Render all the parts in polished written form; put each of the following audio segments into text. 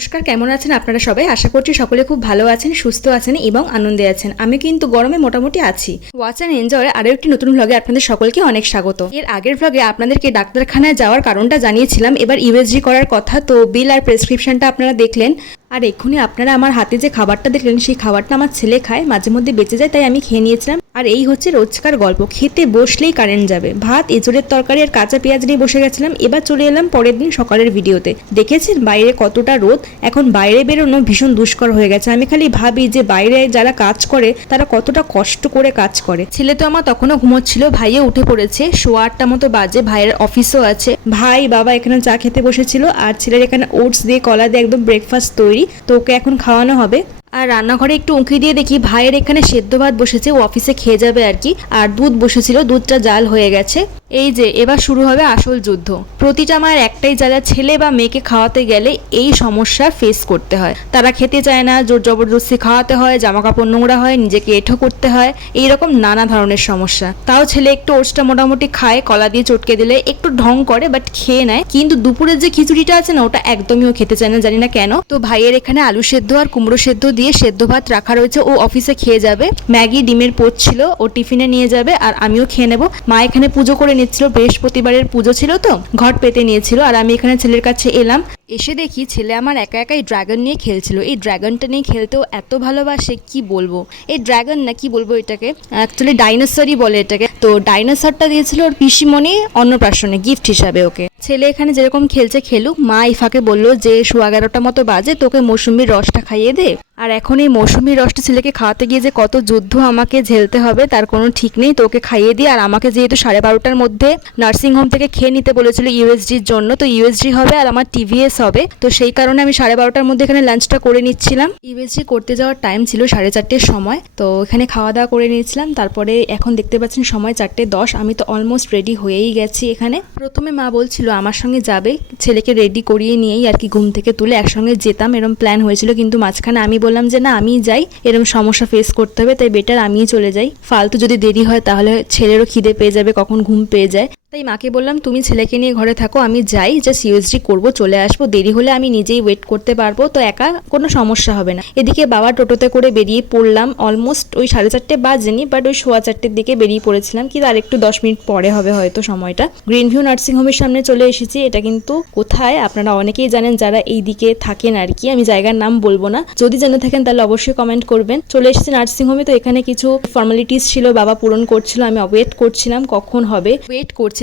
নমস্কার, কেমন আছেন আপনারা সবাই? আশা করছি সকলে খুব ভালো আছেন, সুস্থ আছেন এবং আনন্দে আছেন। আমি কিন্তু গরমে মোটামুটি আছি। ওয়াচ অ্যান্ড এনজয় আরও একটি নতুন ভ্লগে আপনাদের সকলকে অনেক স্বাগত। এর আগের ভ্লগে আপনাদেরকে ডাক্তারখানায় যাওয়ার কারণটা জানিয়েছিলাম। এবার ইউএসজি করার কথা, তো বিল আর প্রেসক্রিপশনটা আপনারা দেখলেন। আর এক্ষুনি আপনারা আমার হাতে যে খাবারটা দেখলেন, সেই খাবারটা আমার ছেলে খায়, মাঝে মধ্যে বেঁচে যায়, তাই আমি খেয়ে নিয়েছিলাম। আর এই হচ্ছে রোজকার গল্প, খেতে বসলেই কারেন্ট যাবে। ভাত, এঁচড়ের তরকারি আর কাঁচা পেঁয়াজ নিয়ে বসে গেছিলাম। এবার চলে এলাম পরের দিন সকালের ভিডিওতে। দেখেছেন বাইরে কতটা রোদ? এখন বাইরে বেরোনো ভীষণ দুষ্কর হয়ে গেছে। আমি খালি ভাবি যে বাইরে যারা কাজ করে তারা কতটা কষ্ট করে কাজ করে। ছেলে তো আমার তখনও ঘুমোচ্ছিল, ভাইও উঠে পড়েছে। 8:15 মতো বাজে, ভাইয়ের অফিসও আছে। ভাই বাবা এখানে চা খেতে বসেছিল, আর ছেলের এখানে ওটস দিয়ে কলা দিয়ে একদম ব্রেকফাস্ট তৈরি, তো ওকে এখন খাওয়ানো হবে। আর রান্নাঘরে একটু উঁকি দিয়ে দেখি ভাইয়ের এখানে সেদ্ধ ভাত বসেছে, ও অফিসে খেয়ে যাবে আর কি। আর দুধ বসেছিল, দুধটা জাল হয়ে গেছে। এই যে এবার শুরু হবে আসল যুদ্ধ। প্রতিটা মায়ের একটাই জ্বালা, ছেলে বা মেয়েকে খাওয়াতে গেলে এই সমস্যা ফেস করতে হয়। তারা খেতে চায় না, জোর জবরদস্তি খাওয়াতে হয়, জামা কাপড় নোংরা হয়, নিজেকে এঁঠো করতে হয়, এইরকম নানা ধরনের সমস্যা। তাও ছেলে একটু ওটসটা মোটামুটি খায়, কলা দিয়ে চটকে দিলে একটু ঢং করে, বাট খেয়ে নেয়। কিন্তু দুপুরের যে খিচুড়িটা আছে না, ওটা একদমই ও খেতে চায় না, জানি না কেন। তো ভাইয়ের এখানে আলু সেদ্ধ আর কুমড়ো সেদ্ধ দিয়ে সেদ্ধ ভাত রাখা রয়েছে, ও অফিসে খেয়ে যাবে। ম্যাগি ডিমের পোচ ছিল, ও টিফিনে নিয়ে যাবে, আর আমিও খেয়ে নেবো। মা এখানে পুজো করে নিচ্ছিল, বৃহস্পতিবারের পুজো ছিল তো ঘট পেতে নিয়েছিল। আর আমি এখানে ছেলের কাছে এলাম, এসে দেখি ছেলে আমার একা একাই ড্রাগন নিয়ে খেলছিল। এই ড্রাগনটা নিয়ে খেলতেও এত ভালোবাসে, কি বলবো। এই ড্রাগন না কি বলবো এটাকে, অ্যাকচুয়ালি ডাইনোসরই বলে এটাকে। তো ডাইনোসরটা দিয়েছিল ওর পিসিমণি অন্নপ্রাশনে গিফট হিসাবে ওকে। ছেলে এখানে যেরকম খেলছে খেলুক, মা এই ফাঁকে বললো যে 11:15 মতো বাজে, তোকে মৌসুমির রসটা খাইয়ে দে। আর এখন এই মৌসুমির রসটা ছেলেকে খাওয়াতে গিয়ে যে কত যুদ্ধ আমাকে ঝেলতে হবে তার কোনো ঠিক নেই। তো ওকে খাইয়ে দিয়ে, আর আমাকে যেহেতু 12:30টার মধ্যে নার্সিংহোম থেকে খেয়ে নিতে বলেছিল ইউএসজির জন্য, তো ইউএসজি হবে আর আমার টিভিএস হবে, তো সেই কারণে আমি 12:30টার মধ্যে এখানে লাঞ্চটা করে নিচ্ছিলাম। ইউএসজি করতে যাওয়ার টাইম ছিল 4:30টার সময়, তো এখানে খাওয়া দাওয়া করে নিয়েছিলাম। তারপরে এখন দেখতে পাচ্ছেন সময় 4:10, আমি তো অলমোস্ট রেডি হয়েই গেছি। এখানে প্রথমে মা বলছিল আমার সঙ্গে যাবে, ছেলেকে রেডি করিয়ে নিয়েই আর কি ঘুম থেকে তুলে একসঙ্গে যেতাম, এরকম প্ল্যান হয়েছিল। কিন্তু মাঝখানে আমি বললাম যে না, আমি যাই, এরকম সমস্যা ফেস করতে হবে, তাই বেটার আমিই চলে যাই। ফালতু যদি দেরি হয় তাহলে ছেলেরও খিদে পেয়ে যাবে, কখন ঘুম পেয়ে যায়। তাই মাকে বললাম তুমি ছেলেকে নিয়ে ঘরে থাকো, আমি যাই, জাস্ট ইউএসজি করবো, চলে আসবো। দেরি হলে আমি নিজেই ওয়েট করতে পারবো, তো একা কোনো সমস্যা হবে না। এদিকে বাবা টোটোতে করে বেরিয়ে পড়লাম। অলমোস্ট ওই 4:30 বাজেনি, বাট ওই 4:15 দিকে বেরিয়ে পড়েছিলাম, কিন্তু আর একটু 10 মিনিট পরে হবে হয়তো সময়টা। গ্রিন ভিউ নার্সিংহোমের সামনে চলে এসেছি। এটা কিন্তু কোথায় আপনারা অনেকেই জানেন যারা এই দিকে থাকেন আর কি, আমি জায়গার নাম বলবো না, যদি জেনে থাকেন তাহলে অবশ্যই কমেন্ট করবেন। চলে এসেছি নার্সিংহোমে। তো এখানে কিছু ফর্মালিটিস ছিল, বাবা পূরণ করছিল, আমি ওয়েট করছিলাম কখন হবে। ওয়েট করছিলাম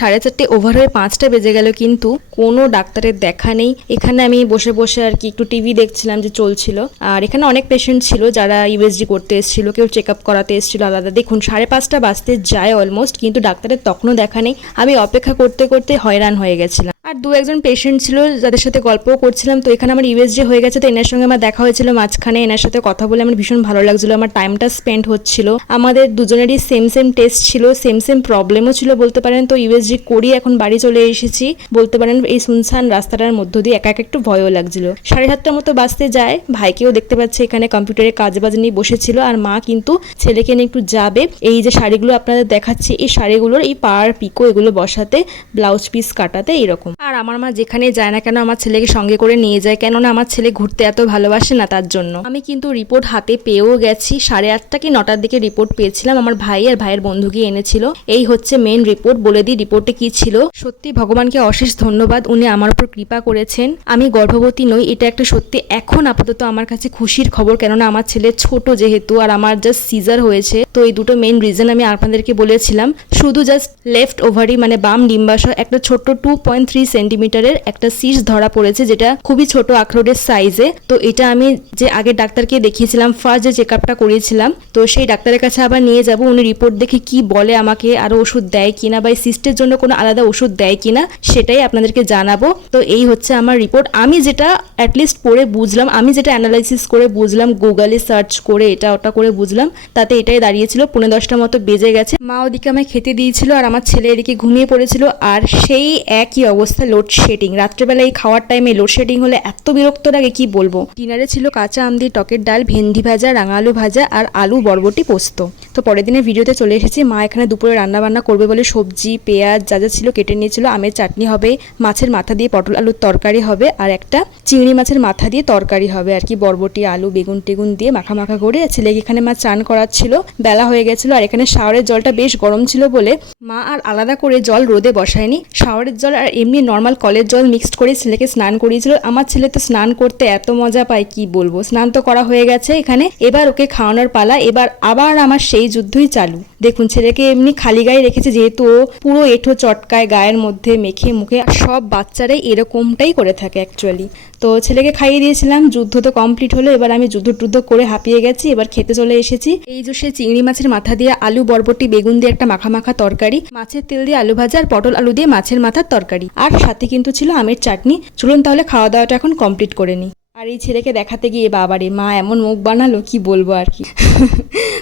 4:30 ওভার হয়ে 5টা বেজে গেল, কিন্তু কোনো ডাক্তারের দেখা নেই। এখানে আমি বসে বসে আর কি একটু টিভি দেখছিলাম যে চলছিল। আর এখানে অনেক পেশেন্ট ছিল যারা ইউএসজি করতে এসেছিল, কেউ চেক আপ করাতে এসেছিল আলাদা। দেখুন 5:30 বাজতে যায় অলমোস্ট, কিন্তু ডাক্তারের তখনও দেখা নেই। আমি অপেক্ষা করতে করতে হয়রান হয়ে গেছিলাম। আর 2-1 পেশেন্ট ছিল যাদের সাথে গল্পও করছিলাম। তো এখানে আমার ইউএসজি হয়ে গেছে, তো এনার সঙ্গে আমার দেখা হয়েছিল মাঝখানে। এনার সাথে কথা বলে আমার ভীষণ ভালো লাগছিল, আমার টাইমটা স্পেন্ড হচ্ছিল। আমাদের দুজনেরই সেম টেস্ট ছিল, সেম প্রবলেমও ছিল বলতে পারেন। তো ইউএসজি করি এখন বাড়ি চলে এসেছি বলতে পারেন। এই শুনশান রাস্তাটার মধ্য দিয়ে একা একটু ভয়ও লাগছিল। 7:30 মতো বাজতে যায়। ভাইকেও দেখতে পাচ্ছে এখানে কম্পিউটারে কাজ বাজ নিয়ে বসেছিল, আর মা কিন্তু ছেলেকে নিয়ে একটু যাবে। এই যে শাড়িগুলো আপনাদের দেখাচ্ছি, এই শাড়িগুলোর এই পার পিকো এগুলো বসাতে, ব্লাউজ পিস কাটাতে, এরকম। আর আমার মা যেখানে যায় না কেন আমার ছেলেকে সঙ্গে করে নিয়ে যায়, কেননা আমার ছেলে ঘুরতে এত ভালোবাসে না, তার জন্য। আমি কিন্তু রিপোর্ট হাতে পেয়েও গেছি। 8:30 কি 9টার দিকে রিপোর্ট পেয়েছিলাম, আমার ভাই আর ভাইয়ের বন্ধু গিয়ে এনেছিল। এই হচ্ছে মেন রিপোর্ট। বলে দিই রিপোর্টে কি ছিল। সত্যি ভগবানকে অশেষ ধন্যবাদ, উনি আমার উপর কৃপা করেছেন। আমি গর্ভবতী নই, এটা একটা সত্যি এখন আপাতত আমার কাছে খুশির খবর, কেননা আমার ছেলে ছোট যেহেতু, আর আমার জাস্ট সিজার হয়েছে। তো এই দুটো মেন রিজন আমি আপনাদেরকে বলেছিলাম। শুধু জাস্ট লেফট ওভারি মানে বাম ডিম্বাশয় একটা ছোট্ট 2.3 সেন্টিমিটারের একটা সিস্ট ধরা পড়েছে, যেটা খুবই ছোট আখরোটের সাইজে। তো এটা আমি যে আগে ডাক্তারকে দেখিয়েছিলাম, ফার্স্ট যে চেক আপটা করিয়েছিলাম, তো সেই ডাক্তারের কাছে আবার নিয়ে যাব। উনি রিপোর্ট দেখে কি বলে, আমাকে আরো ওষুধ দেয় কিনা, বা এই সিস্টের জন্য কোনো আলাদা ওষুধ দেয় কিনা, সেটাই আপনাদেরকে জানাবো। তো এই হচ্ছে আমার রিপোর্ট। আমি যেটা অ্যাটলিস্ট পড়ে বুঝলাম, আমি যেটা অ্যানালাইসিস করে বুঝলাম, গুগলে সার্চ করে এটা ওটা করে বুঝলাম, তাতে এটাই দাঁড়িয়েছিল। 10:45 মতো বেজে গেছে। মা ওদিকে আমায় খেতে দিয়েছিল, আর আমার ছেলে এদিকে ঘুমিয়ে পড়েছিল। আর সেই একই অবস্থা, লোডশেডিং। রাত্রেবেলা এই খাওয়ার টাইমে লোডশেডিং হলে এত বিরক্ত লাগে কি বলবো। ডিনারে ছিল কাঁচা আম দিয়ে টকের ডাল, ভেন্ডি ভাজা, রাঙা আলু ভাজা, আর আলু বরবটি পোস্ত। তো তো পরের দিনের ভিডিওতে চলে এসেছি। মা এখানে দুপুরে রান্না বান্না করবে বলে সবজি পেঁয়াজ যা যা ছিল কেটে নিয়েছিল। আমের চাটনি হবে, মাছের মাথা দিয়ে পটল আলুর তরকারি হবে, আর একটা চিংড়ি মাছের মাথা দিয়ে তরকারি হবে আর কি, বরবটি আলু বেগুন টেগুন দিয়ে মাখা মাখা করে। ছেলেকে এখানে মা চান করাচ্ছিল, বেলা হয়ে গেছিল। আর এখানে শাওয়ারের জলটা বেশ গরম ছিল বলে মা আর আলাদা করে জল রোদে বসায়নি, শাওয়ারের জল আর এমনি নর্মাল কলের জল মিক্সড করে ছেলেকে স্নান করিয়েছিল। আমার ছেলে তো স্নান করতে এত মজা পায় কি বলবো। স্নান তো করা হয়ে গেছে এখানে, এবার ওকে খাওয়ানোর পালা। এবার আবার আমার সেই যুদ্ধই চালু। দেখুন ছেলেকে এমনি খালি গায়ে রেখেছে, যেহেতু ও পুরো এঁঠো চটকায় গায়ের মধ্যে মেখে মুখে, সব বাচ্চারাই এরকমটাই করে থাকে অ্যাকচুয়ালি। তো ছেলেকে খাইয়ে দিয়েছিলাম, যুদ্ধ তো কমপ্লিট হলো। এবার আমি যুদ্ধ করে হাঁপিয়ে গেছি, এবার খেতে চলে এসেছি। এই যে সে চিংড়ি মাছের মাথা দিয়ে আলু বরবটি বেগুন দিয়ে একটা মাখা মাখা তরকারি, মাছের তেল দিয়ে আলু ভাজা আর পটল আলু দিয়ে মাছের মাথার তরকারি, আর সাথে কিন্তু ছিল আমের চাটনি। চলুন তাহলে খাওয়া দাওয়াটা এখন কমপ্লিট করে নিই। আর এই ছেলেকে দেখাতে গিয়ে বাবারে মা এমন মুখ বানালো কি বলবো আর কি।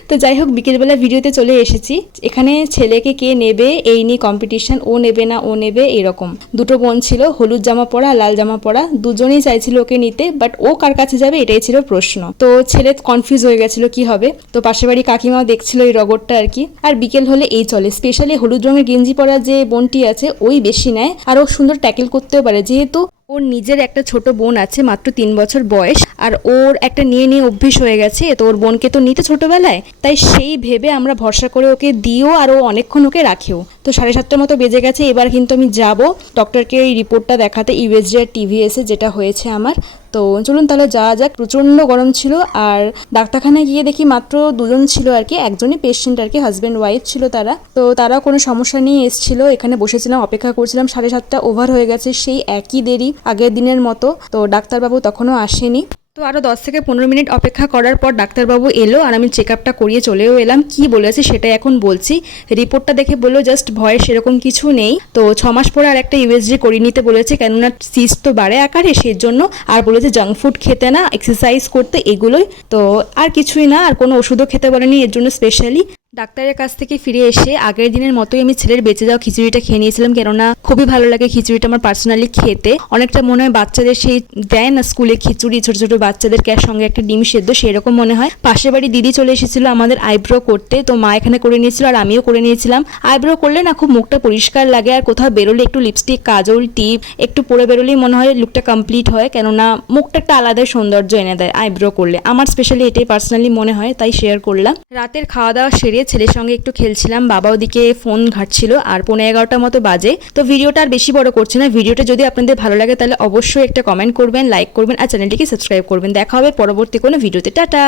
তো যাই হোক, বিকেলবেলা ভিডিওতে চলে এসেছি। এখানে ছেলেকে কে নেবে এই নিয়ে কম্পিটিশন, ও নেবে না ও নেবে এরকম। দুটো বোন ছিল, হলুদ জামা পরা লাল জামা পরা, দুজনেই চাইছিল ওকে নিতে, বাট ও কার কাছে যাবে এটাই ছিল প্রশ্ন। তো ছেলে কনফিউজ হয়ে গেছিল কি হবে। তো পাশের বাড়ি কাকিমাও দেখছিল এই রগরটা আর কি। আর বিকেল হলে এই চলে, স্পেশালি হলুদ রঙের গেঞ্জি পরা যে বোনটি আছে ওই বেশি নেয়, আর ও সুন্দর ট্যাকেল করতেও পারে, যেহেতু ওর নিজের একটা ছোট বোন আছে মাত্র 3 বছর বয়স, আর ওর একটা নিয়ে অভ্যেস হয়ে গেছে। তো ওর বোনকে তো নিতে ছোটবেলায়, তাই সেই ভেবে আমরা ভরসা করে ওকে দিও, আর ও অনেকক্ষণ ওকে রাখেও। তো 7:30টার মতো বেজে গেছে। এবার কিন্তু আমি যাব ডক্টরকে এই রিপোর্টটা দেখাতে, ইউএসজি আর টিভিএসে যেটা হয়েছে আমার। তো চলুন তাহলে যাওয়া যাক। প্রচণ্ড গরম ছিল, আর ডাক্তারখানায় গিয়ে দেখি মাত্র 2জন ছিল আর কি, একজনই পেশেন্ট আর কি, হাজব্যান্ড ওয়াইফ ছিল তারা। তো তারাও কোনো সমস্যা নিয়ে এসেছিল, এখানে বসেছিলাম অপেক্ষা করছিলাম। 7:30 ওভার হয়ে গেছে, সেই একই দেরি আগের দিনের মতো। তো ডাক্তারবাবু তখনও আসেনি। তো আরও 10 থেকে 15 মিনিট অপেক্ষা করার পর ডাক্তারবাবু এলো, আর আমি চেক আপটা করিয়ে চলেও এলাম। কি বলেছে সেটাই এখন বলছি। রিপোর্টটা দেখে বললো জাস্ট ভয় সেরকম কিছু নেই। তো 6 মাস পরে আর একটা ইউএসজি করিয়ে নিতে বলেছে, কেননা সিস্ট তো বাড়ে আকারে সেই জন্য। আর বলেছে জাঙ্ক ফুড খেতে না, এক্সারসাইজ করতে, এগুলোই। তো আর কিছুই না, আর কোনো ওষুধও খেতে বলেনি এর জন্য স্পেশালি। ডাক্তারের কাছ থেকে ফিরে এসে আগের দিনের মতোই আমি ছেলের বেঁচে যাওয়া খিচুড়িটা খেয়ে নিয়েছিলাম, কেননা খুবই ভালো লাগে খিচুড়িটা আমার পার্সোনালি খেতে। অনেকটা মনে হয় বাচ্চাদের সেই দেয় না স্কুলে খিচুড়ি, ছোট ছোট বাচ্চাদেরকে, আর সঙ্গে একটা ডিম সেদ্ধ, সেরকম মনে হয়। পাশের বাড়ি দিদি চলে এসেছিল আমাদের আইব্রো করতে, তো মা এখানে করে নিয়েছিল আর আমিও করে নিয়েছিলাম। আইব্রো করলে না খুব মুখটা পরিষ্কার লাগে, আর কোথাও বেরোলে একটু লিপস্টিক কাজল টিপ একটু পরে বেরোলেই মনে হয় লুকটা কমপ্লিট হয়, কেননা মুখটা একটা আলাদা সৌন্দর্য এনে দেয় আইব্রো করলে। আমার স্পেশালি এটাই পার্সোনালি মনে হয়, তাই শেয়ার করলাম। রাতের খাওয়া দাওয়া সেরে ছেলের সঙ্গে একটু খেলছিলাম, বাবা ওদিকে ফোন ঘাটছিল, আর 11:15 মতো বাজে। তো ভিডিওটা আর বেশি বড় করছি না। ভিডিওটা যদি আপনাদের ভালো লাগে তাহলে অবশ্যই একটা কমেন্ট করবেন, লাইক করবেন, আর চ্যানেলটিকে সাবস্ক্রাইব করবেন। দেখা হবে পরবর্তী কোনো ভিডিওতে। টাটা।